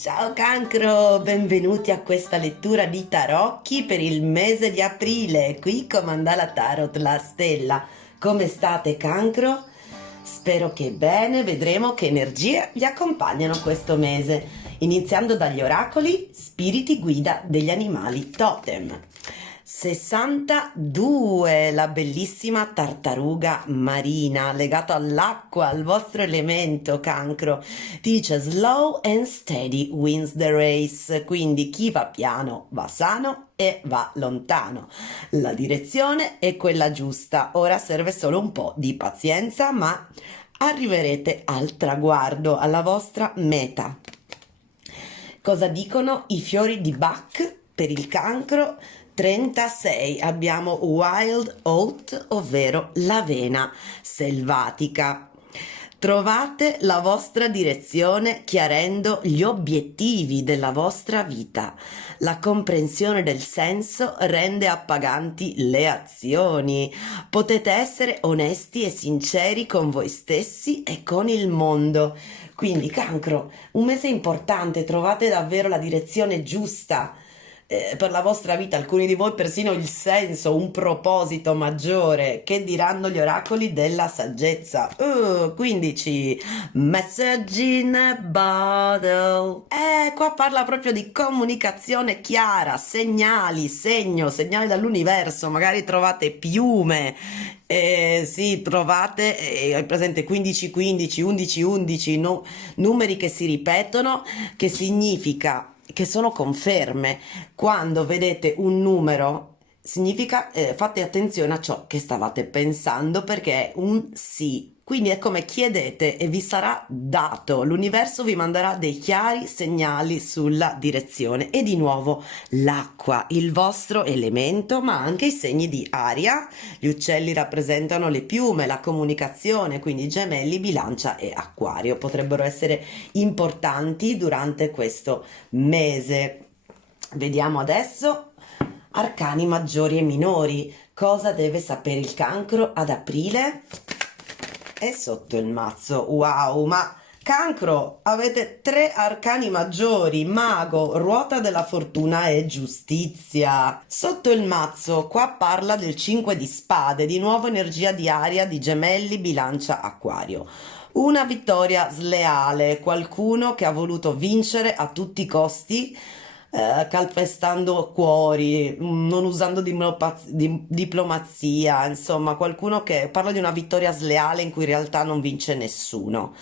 Ciao Cancro, benvenuti a questa lettura di tarocchi per il mese di aprile, qui con Mandala Tarot, la stella. Come state Cancro? Spero che bene, vedremo che energie vi accompagnano questo mese, iniziando dagli oracoli, spiriti guida degli animali totem. 62, la bellissima tartaruga marina, legato all'acqua, al vostro elemento Cancro. Ti dice slow and steady wins the race, quindi chi va piano va sano e va lontano. La direzione è quella giusta, ora serve solo un po' di pazienza, ma arriverete al traguardo, alla vostra meta. Cosa dicono i fiori di Bach per il Cancro? 36 abbiamo Wild Oat, ovvero l'avena selvatica. Trovate la vostra direzione chiarendo gli obiettivi della vostra vita. La comprensione del senso rende appaganti le azioni. Potete essere onesti e sinceri con voi stessi e con il mondo. Quindi, Cancro, un mese importante, trovate davvero la direzione giusta per la vostra vita, alcuni di voi persino il senso, un proposito maggiore. Che diranno gli oracoli della saggezza? 15 message in a bottle. Qua parla proprio di comunicazione chiara, segnali, segnali dall'universo, magari trovate piume. Sì, trovate, hai presente 15-15, 11-11, numeri che si ripetono, che significa che sono conferme. Quando vedete un numero, significa fate attenzione a ciò che stavate pensando perché è un sì. Quindi è come chiedete e vi sarà dato. L'universo vi manderà dei chiari segnali sulla direzione. E di nuovo l'acqua, il vostro elemento, ma anche i segni di aria. Gli uccelli rappresentano le piume, la comunicazione, quindi gemelli, bilancia e acquario potrebbero essere importanti durante questo mese. Vediamo adesso arcani maggiori e minori. Cosa deve sapere il Cancro ad aprile? È sotto il mazzo. Wow, ma Cancro, avete 3 arcani maggiori: mago, ruota della fortuna e giustizia. Sotto il mazzo qua parla del 5 di spade, di nuovo energia di aria, di gemelli, bilancia, acquario. Una vittoria sleale, qualcuno che ha voluto vincere a tutti i costi, calpestando cuori, non usando diplomazia, insomma, qualcuno che parla di una vittoria sleale in cui in realtà non vince nessuno.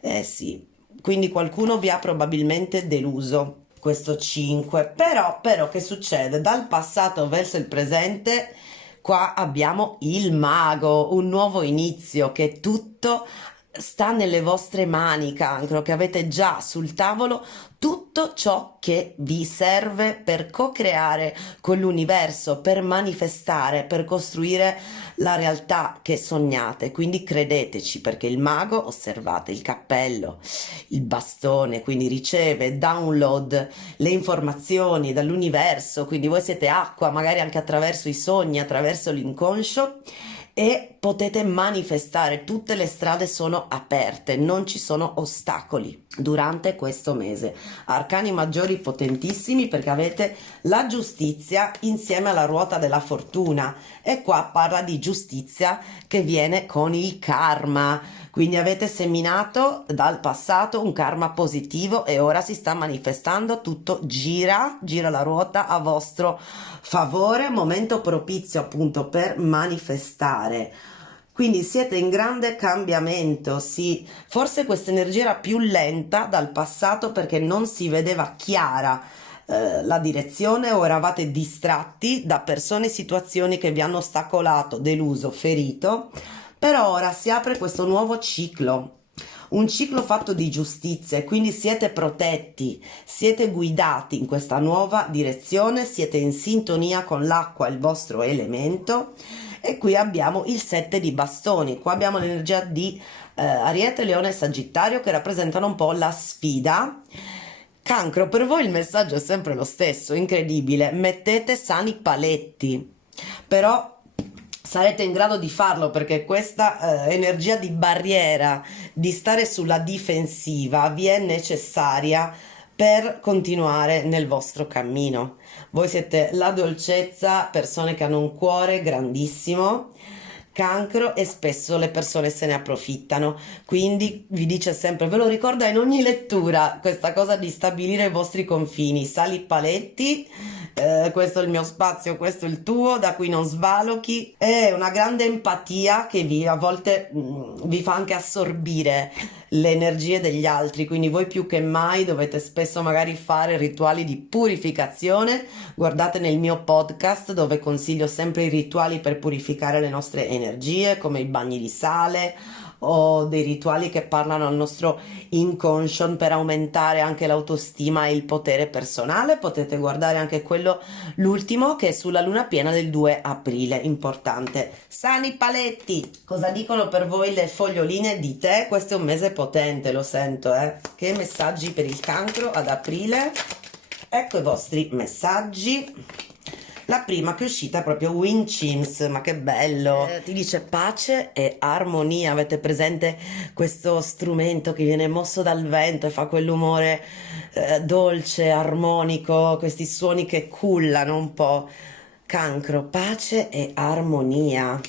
Eh sì, quindi qualcuno vi ha probabilmente deluso. Questo 5, però che succede? Dal passato verso il presente, qua abbiamo il mago, un nuovo inizio, che tutto sta nelle vostre mani, Cancro, che avete già sul tavolo tutto ciò che vi serve per co-creare con l'universo, per manifestare, per costruire la realtà che sognate. Quindi credeteci, perché il mago, osservate il cappello, il bastone, quindi riceve download le informazioni dall'universo, quindi voi siete acqua, magari anche attraverso i sogni, attraverso l'inconscio, e potete manifestare. Tutte le strade sono aperte, non ci sono ostacoli durante questo mese. Arcani maggiori potentissimi, perché avete la giustizia insieme alla ruota della fortuna, e qua parla di giustizia che viene con il karma. Quindi avete seminato dal passato un karma positivo e ora si sta manifestando, tutto gira la ruota a vostro favore, momento propizio appunto per manifestare. Quindi siete in grande cambiamento, sì. Forse questa energia era più lenta dal passato perché non si vedeva chiara la direzione, o eravate distratti da persone e situazioni che vi hanno ostacolato, deluso, ferito. Però ora si apre questo nuovo ciclo, un ciclo fatto di giustizia, quindi siete protetti, siete guidati in questa nuova direzione, siete in sintonia con l'acqua, il vostro elemento. E qui abbiamo il 7 di bastoni, qua abbiamo l'energia di Ariete, Leone e Sagittario, che rappresentano un po' la sfida. Cancro, per voi il messaggio è sempre lo stesso, incredibile, mettete sani paletti, però sarete in grado di farlo, perché questa energia di barriera, di stare sulla difensiva, vi è necessaria per continuare nel vostro cammino. Voi siete la dolcezza, persone che hanno un cuore grandissimo. Cancro, e spesso le persone se ne approfittano, quindi vi dice sempre, ve lo ricorda in ogni lettura, questa cosa di stabilire i vostri confini, sali paletti, questo è il mio spazio, questo è il tuo, da cui non svaluchi. È una grande empatia che a volte vi fa anche assorbire le energie degli altri, quindi voi più che mai dovete spesso magari fare rituali di purificazione. Guardate nel mio podcast dove consiglio sempre i rituali per purificare le nostre energie, come i bagni di sale o dei rituali che parlano al nostro inconscio per aumentare anche l'autostima e il potere personale. Potete guardare anche quello, l'ultimo, che è sulla luna piena del 2 aprile, importante. Sani paletti, cosa dicono per voi le foglioline di tè? Questo è un mese potente, lo sento, Che messaggi per il cancro ad aprile? Ecco i vostri messaggi. La prima che è uscita è proprio Wind Chimes, ma che bello! Ti dice pace e armonia. Avete presente questo strumento che viene mosso dal vento e fa quell'umore dolce, armonico, questi suoni che cullano un po'. Cancro, pace e armonia.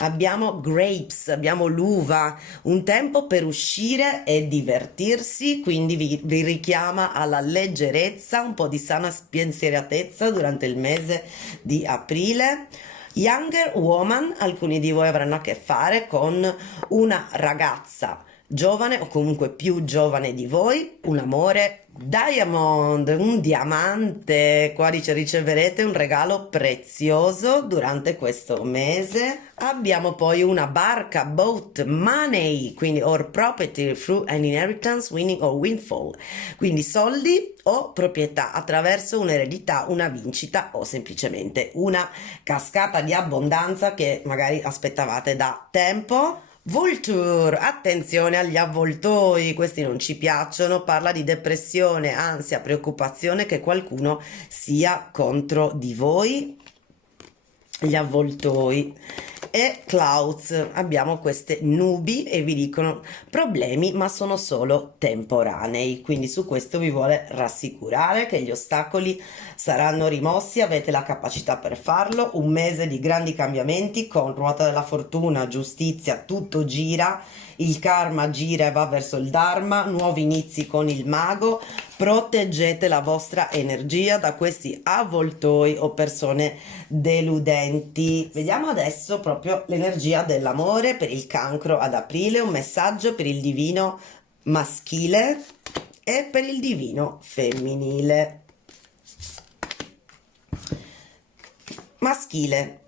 Abbiamo grapes, abbiamo l'uva, un tempo per uscire e divertirsi, quindi vi richiama alla leggerezza, un po' di sana spensieratezza durante il mese di aprile. Younger woman, alcuni di voi avranno a che fare con una ragazza giovane o comunque più giovane di voi, un amore diamond, un diamante. Qua dice riceverete un regalo prezioso durante questo mese. Abbiamo poi una barca, boat, money, quindi or property through an inheritance, winning or windfall, quindi soldi o proprietà attraverso un'eredità, una vincita o semplicemente una cascata di abbondanza che magari aspettavate da tempo. Vulture, attenzione agli avvoltoi, questi non ci piacciono, parla di depressione, ansia, preoccupazione che qualcuno sia contro di voi. Gli avvoltoi. E clouds, abbiamo queste nubi e vi dicono problemi ma sono solo temporanei, quindi su questo vi vuole rassicurare che gli ostacoli saranno rimossi, avete la capacità per farlo. Un mese di grandi cambiamenti con ruota della fortuna, giustizia, tutto gira, il karma gira e va verso il dharma, nuovi inizi con il mago. Proteggete la vostra energia da questi avvoltoi o persone deludenti. Vediamo adesso proprio l'energia dell'amore per il cancro ad aprile, un messaggio per il divino maschile e per il divino femminile. Maschile.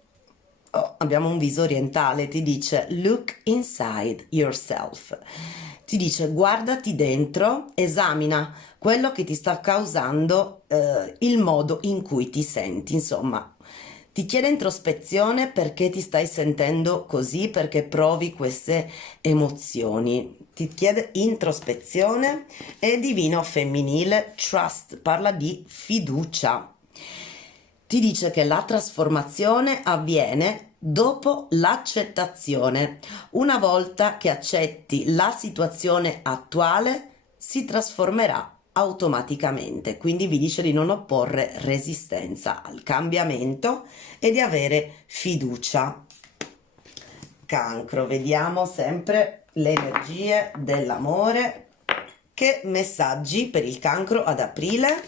Oh, abbiamo un viso orientale, ti dice look inside yourself, ti dice guardati dentro, esamina quello che ti sta causando il modo in cui ti senti, insomma ti chiede introspezione perché ti stai sentendo così, perché provi queste emozioni, ti chiede introspezione. E divino femminile, trust, parla di fiducia. Ti dice che la trasformazione avviene dopo l'accettazione. Una volta che accetti la situazione attuale, si trasformerà automaticamente. Quindi vi dice di non opporre resistenza al cambiamento e di avere fiducia. Cancro, vediamo sempre le energie dell'amore. Che messaggi per il cancro ad aprile?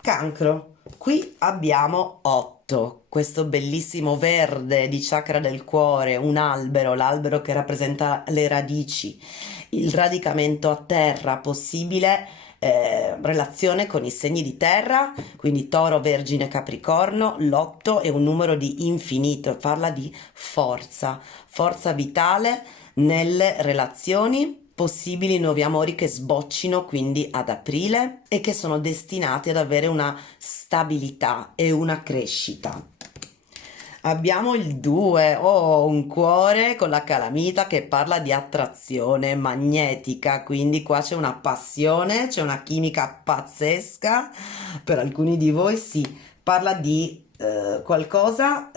Cancro, qui abbiamo 8, questo bellissimo verde di chakra del cuore, un albero, l'albero che rappresenta le radici, il radicamento a terra possibile, relazione con i segni di terra, quindi Toro, Vergine, Capricorno. L'8 è un numero di infinito, parla di forza, forza vitale nelle relazioni, possibili nuovi amori che sboccino quindi ad aprile e che sono destinati ad avere una stabilità e una crescita. Abbiamo il 2, un cuore con la calamita che parla di attrazione magnetica, quindi qua c'è una passione, c'è una chimica pazzesca, per alcuni di voi sì, parla di qualcosa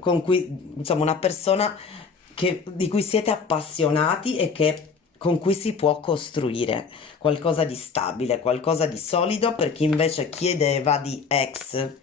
con cui, insomma, una persona di cui siete appassionati e con cui si può costruire qualcosa di stabile, qualcosa di solido. Per chi invece chiedeva di ex,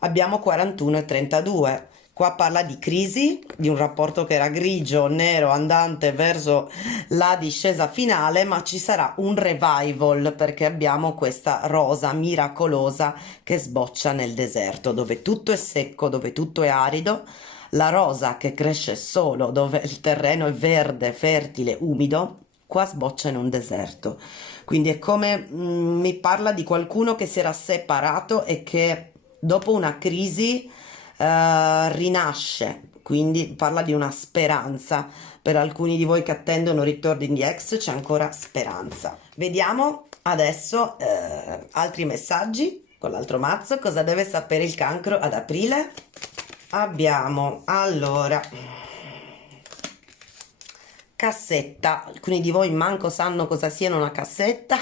abbiamo 41 e 32. Qua parla di crisi, di un rapporto che era grigio, nero, andante verso la discesa finale, ma ci sarà un revival perché abbiamo questa rosa miracolosa che sboccia nel deserto, dove tutto è secco, dove tutto è arido. La rosa che cresce solo dove il terreno è verde, fertile, umido, qua sboccia in un deserto. Quindi è come mi parla di qualcuno che si era separato e che dopo una crisi rinasce, quindi parla di una speranza. Per alcuni di voi che attendono Returning the Ex c'è ancora speranza. Vediamo adesso altri messaggi con l'altro mazzo. Cosa deve sapere il cancro ad aprile? Abbiamo allora cassetta. Alcuni di voi manco sanno cosa sia una cassetta.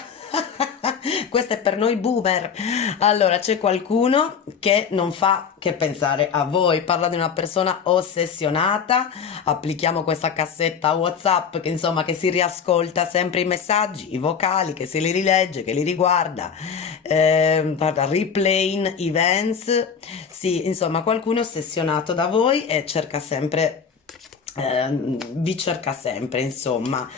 Questa è per noi boomer. Allora, c'è qualcuno che non fa che pensare a voi, parla di una persona ossessionata. Applichiamo questa cassetta a WhatsApp che insomma che si riascolta sempre i messaggi, i vocali, che se li rilegge, che li riguarda, replaying events. Sì, insomma, qualcuno è ossessionato da voi e cerca sempre, vi cerca sempre, insomma.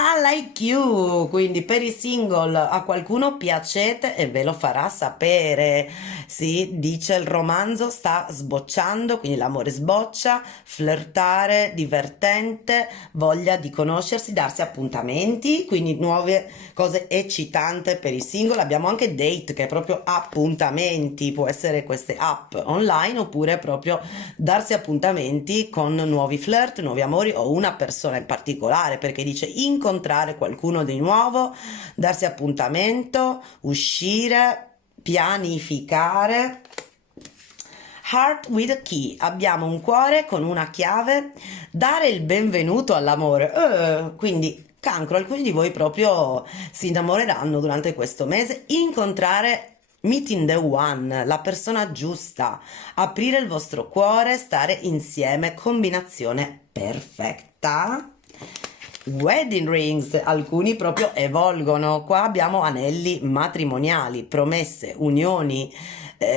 I like you, quindi per i single a qualcuno piacete e ve lo farà sapere. Sì, dice il romanzo sta sbocciando, quindi l'amore sboccia, flirtare, divertente, voglia di conoscersi, darsi appuntamenti, quindi nuove cose eccitanti per i single. Abbiamo anche date, che è proprio appuntamenti, può essere queste app online oppure proprio darsi appuntamenti con nuovi flirt, nuovi amori o una persona in particolare, perché dice incontrare qualcuno di nuovo, darsi appuntamento, uscire, pianificare. Heart with a key, abbiamo un cuore con una chiave, dare il benvenuto all'amore, quindi cancro, alcuni di voi proprio si innamoreranno durante questo mese, incontrare. Meeting the one, la persona giusta, aprire il vostro cuore, stare insieme, combinazione perfetta. Wedding rings, alcuni proprio evolgono, qua abbiamo anelli matrimoniali, promesse, unioni,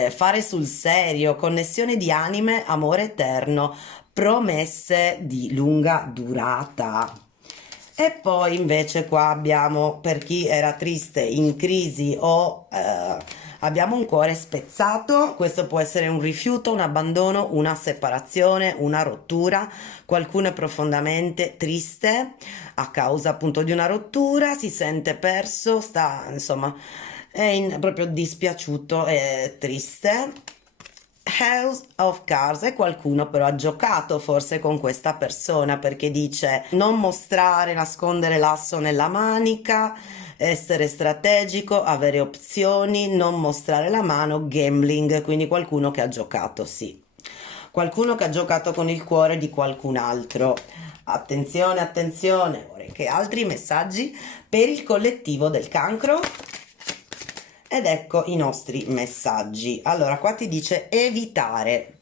fare sul serio, connessione di anime, amore eterno, promesse di lunga durata. E poi invece qua abbiamo, per chi era triste, in crisi o abbiamo un cuore spezzato. Questo può essere un rifiuto, un abbandono, una separazione, una rottura. Qualcuno è profondamente triste a causa appunto di una rottura, si sente perso, sta insomma è proprio dispiaciuto e triste. House of Cards, e qualcuno però ha giocato forse con questa persona perché dice non mostrare, nascondere l'asso nella manica, essere strategico, avere opzioni, non mostrare la mano, gambling, quindi qualcuno che ha giocato, sì, qualcuno che ha giocato con il cuore di qualcun altro. Attenzione, attenzione, vorrei che altri messaggi per il collettivo del cancro. Ed ecco i nostri messaggi. Allora, qua ti dice evitare.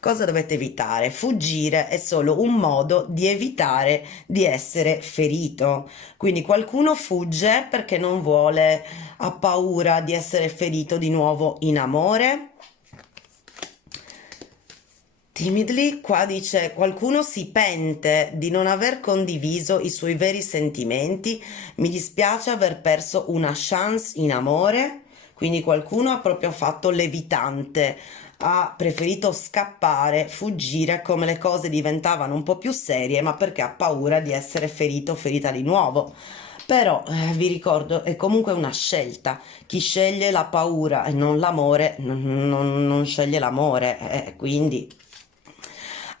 Cosa dovete evitare? Fuggire è solo un modo di evitare di essere ferito. Quindi qualcuno fugge perché non vuole, ha paura di essere ferito di nuovo in amore. Timidly, qua dice qualcuno si pente di non aver condiviso i suoi veri sentimenti, mi dispiace aver perso una chance in amore, quindi qualcuno ha proprio fatto l'evitante, ha preferito scappare, fuggire come le cose diventavano un po' più serie, ma perché ha paura di essere ferito o ferita di nuovo. Però vi ricordo, è comunque una scelta. Chi sceglie la paura e non l'amore non sceglie l'amore, quindi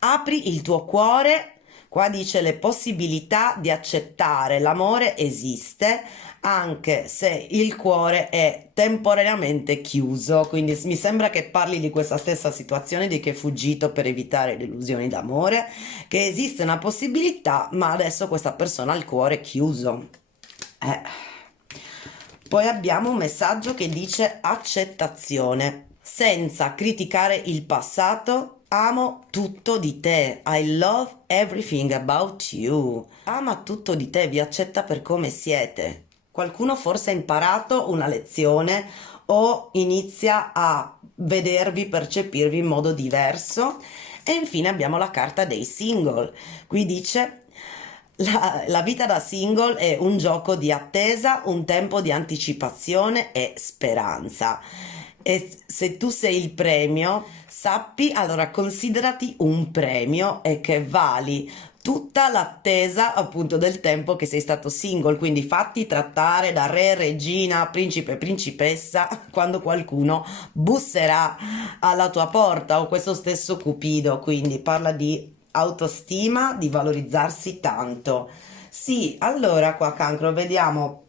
apri il tuo cuore. Qua dice le possibilità di accettare l'amore esiste anche se il cuore è temporaneamente chiuso, quindi mi sembra che parli di questa stessa situazione di che è fuggito per evitare le illusioni d'amore, che esiste una possibilità ma adesso questa persona ha il cuore chiuso. Poi abbiamo un messaggio che dice accettazione, senza criticare il passato, amo tutto di te. I love everything about you. Ama tutto di te, vi accetta per come siete. Qualcuno forse ha imparato una lezione o inizia a vedervi, percepirvi in modo diverso. E infine abbiamo la carta dei single. Qui dice: la vita da single è un gioco di attesa, un tempo di anticipazione e speranza. E se tu sei il premio, sappi, allora considerati un premio e che vali tutta l'attesa appunto del tempo che sei stato single, quindi fatti trattare da re, regina, principe, principessa quando qualcuno busserà alla tua porta, o questo stesso Cupido, quindi parla di autostima, di valorizzarsi tanto. Sì, allora qua Cancro vediamo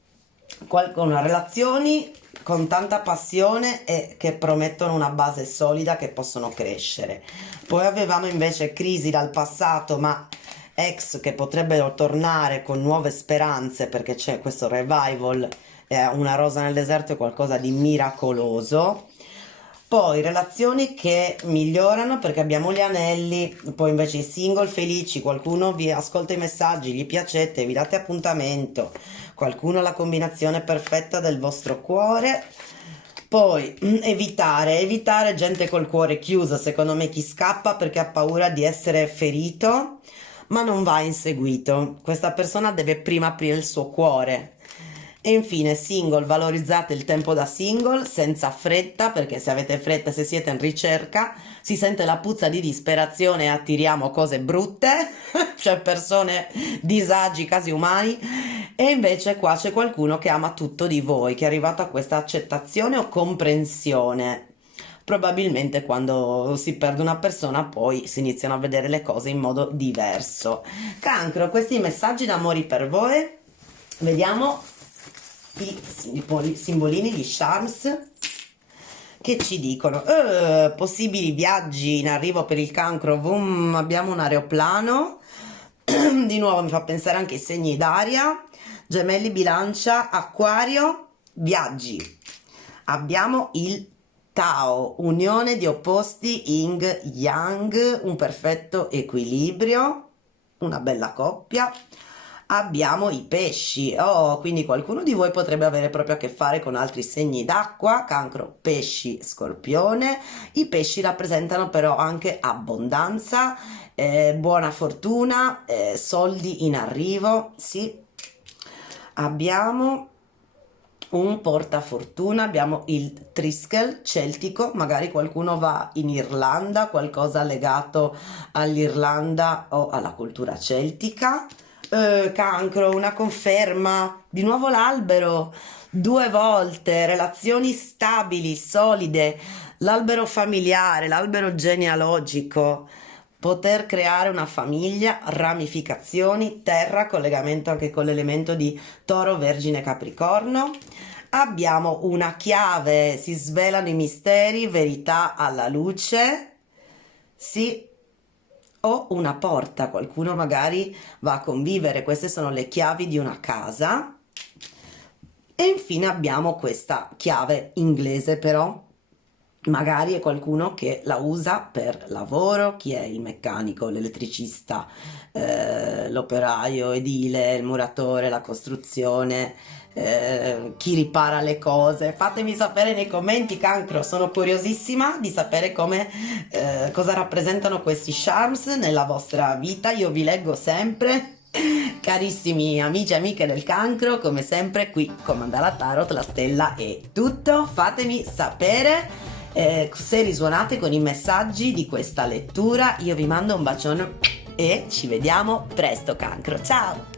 qualcuno relazioni con tanta passione e che promettono una base solida, che possono crescere. Poi avevamo invece crisi dal passato, ma ex che potrebbero tornare con nuove speranze, perché c'è questo revival, una rosa nel deserto è qualcosa di miracoloso. Poi relazioni che migliorano perché abbiamo gli anelli, poi invece i single felici, qualcuno vi ascolta i messaggi, gli piacete, vi date appuntamento, qualcuno ha la combinazione perfetta del vostro cuore. Poi evitare gente col cuore chiuso, secondo me chi scappa perché ha paura di essere ferito, ma non va inseguito. Questa persona deve prima aprire il suo cuore. E infine single, valorizzate il tempo da single senza fretta, perché se avete fretta, se siete in ricerca, si sente la puzza di disperazione e attiriamo cose brutte, cioè persone, disagi, casi umani. E invece qua c'è qualcuno che ama tutto di voi, che è arrivato a questa accettazione o comprensione. Probabilmente quando si perde una persona poi si iniziano a vedere le cose in modo diverso. Cancro, questi messaggi d'amore per voi, vediamo i simbolini, gli charms che ci dicono. Possibili viaggi in arrivo per il Cancro. Abbiamo un aeroplano. Di nuovo mi fa pensare anche ai segni d'aria. Gemelli, Bilancia, Acquario, viaggi. Abbiamo il Tao, unione di opposti, Yin Yang, un perfetto equilibrio, una bella coppia. Abbiamo i pesci, quindi qualcuno di voi potrebbe avere proprio a che fare con altri segni d'acqua, Cancro, pesci, Scorpione. I pesci rappresentano però anche abbondanza, buona fortuna, soldi in arrivo, sì. Abbiamo un portafortuna, abbiamo il Triskel celtico, magari qualcuno va in Irlanda, qualcosa legato all'Irlanda o alla cultura celtica. Cancro, una conferma, di nuovo l'albero, 2 volte, relazioni stabili, solide, l'albero familiare, l'albero genealogico, poter creare una famiglia, ramificazioni, terra, collegamento anche con l'elemento di Toro, Vergine, Capricorno. Abbiamo una chiave, si svelano i misteri, verità alla luce, sì. O una porta, qualcuno magari va a convivere, queste sono le chiavi di una casa. E infine abbiamo questa chiave inglese, però magari è qualcuno che la usa per lavoro, chi è il meccanico, l'elettricista, l'operaio edile, il muratore, la costruzione, chi ripara le cose. Fatemi sapere nei commenti, Cancro, sono curiosissima di sapere cosa rappresentano questi charms nella vostra vita. Io vi leggo sempre, carissimi amici e amiche del Cancro, come sempre qui con Mandala Tarot, la stella è tutto. Fatemi sapere se risuonate con i messaggi di questa lettura. Io vi mando un bacione e ci vediamo presto, Cancro, ciao!